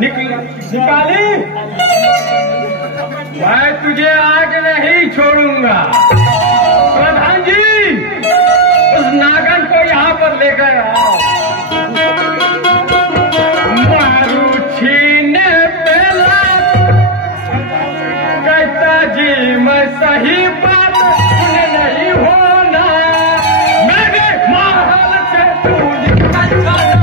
निकाली। मैं तुझे आज नहीं छोड़ूंगा। प्रधान जी, उस नागन को यहाँ पर लेकर आओ। मारू छीने पेला कहता जी मैं सही बात नहीं होना। मेरे महल से तू निकल जाना।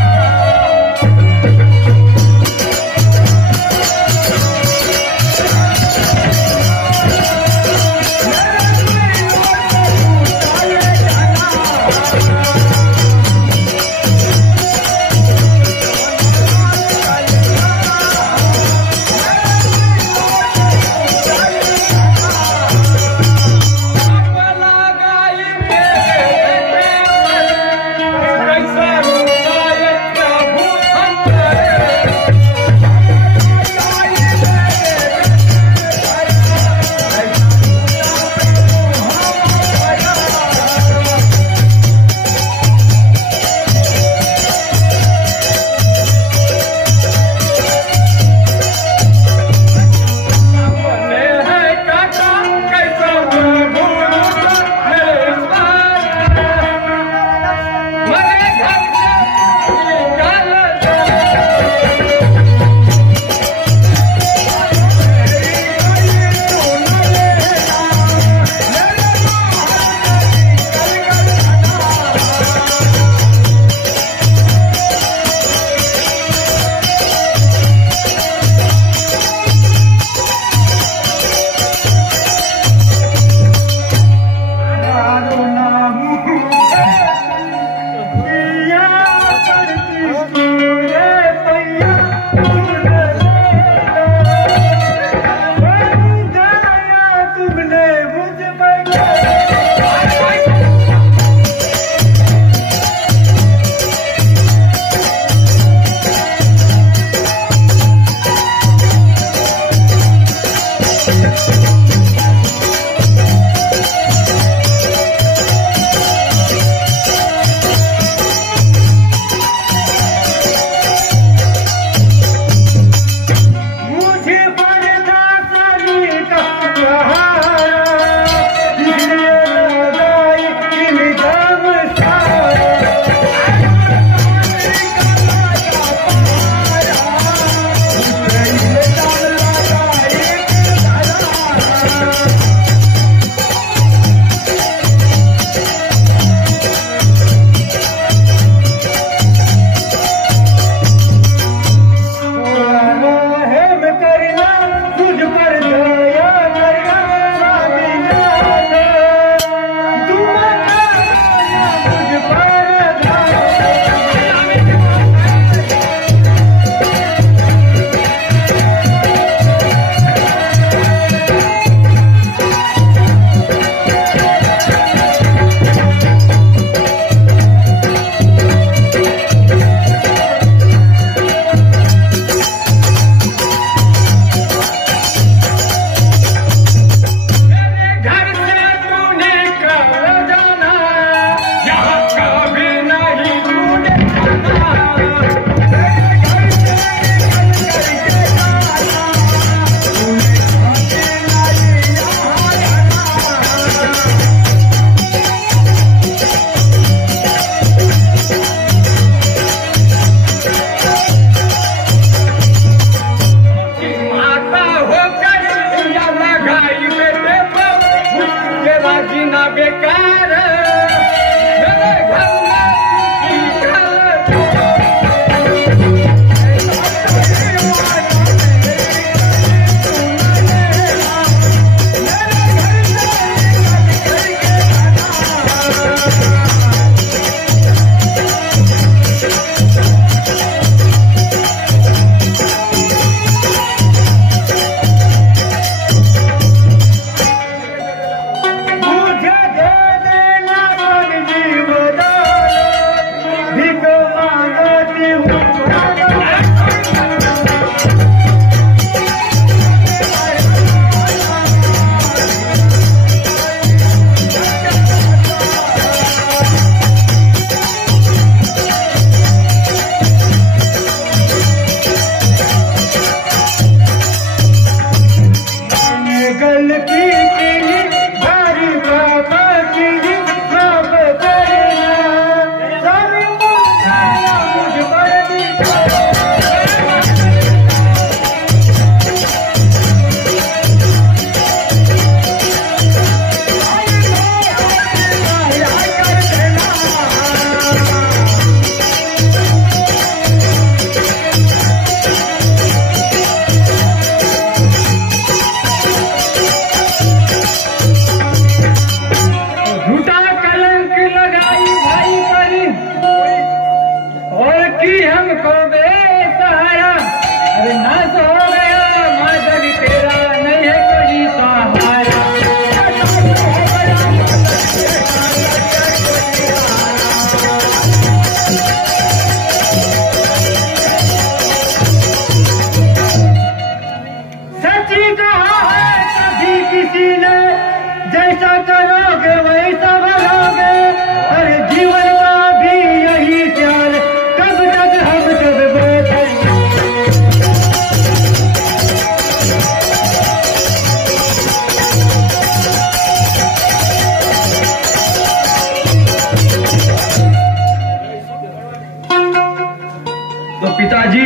तो पिताजी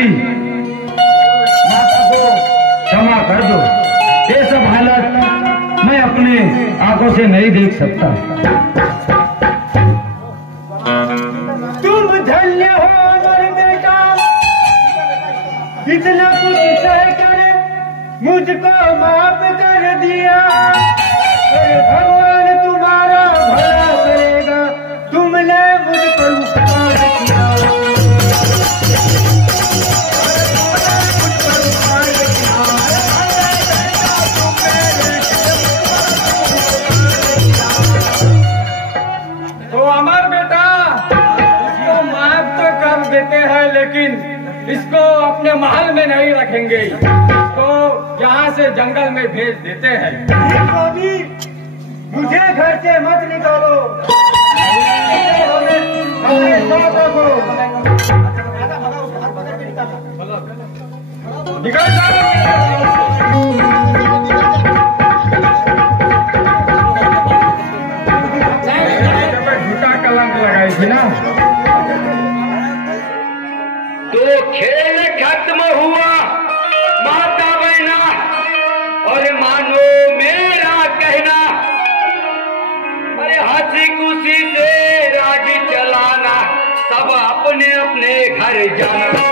माता को क्षमा कर दो। ये सब हालत मैं अपने आंखों से नहीं देख सकता। तुम धन्य हो मेरे बेटा, इतना कुछ सह कर मुझको माफ कर दिया। और भगवान तुम्हारा भला करेगा, तुमने मुझको उपकार किया। तो अमर बेटा इसको माफ तो कर देते हैं, लेकिन इसको अपने महल में नहीं रखेंगे, तो यहाँ से जंगल में भेज देते हैं। स्वामी, मुझे घर से मत निकालो। निकल झूठा कलंक लगाई थी ना। तो खेल खत्म हुआ माता बहना, और मानो मेरा कहना, अरे हंसी खुशी से राज चलाना, सब अपने अपने घर जाना।